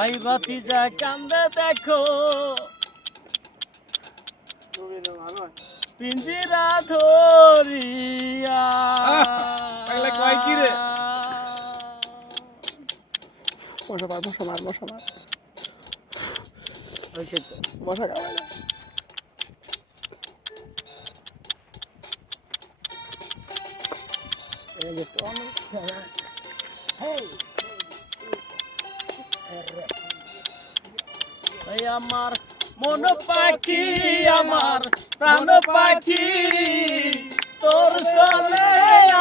ভাই ভাতিজা কান্দে দেখো পিঞ্জিরা ধরিয়া কয় কি রে মশা মার হয়েছে তো মশা খাওয়াই না এই যে টমেটো এই আমার মন পাখি আমার প্রাণ পাখি তোর সনে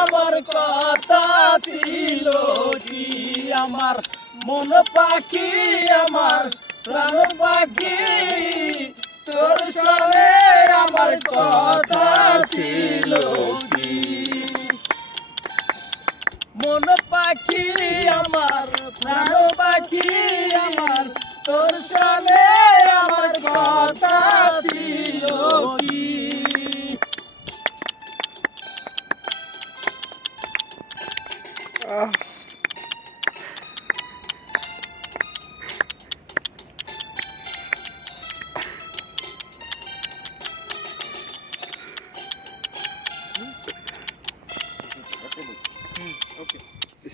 আমার কথা ছিল কি আমার মন পাখি আমার প্রাণ পাখি তোর সনে আমার কথা ছিল কি মন পাখি আমার প্রাণ পাখি আমার তোর সনে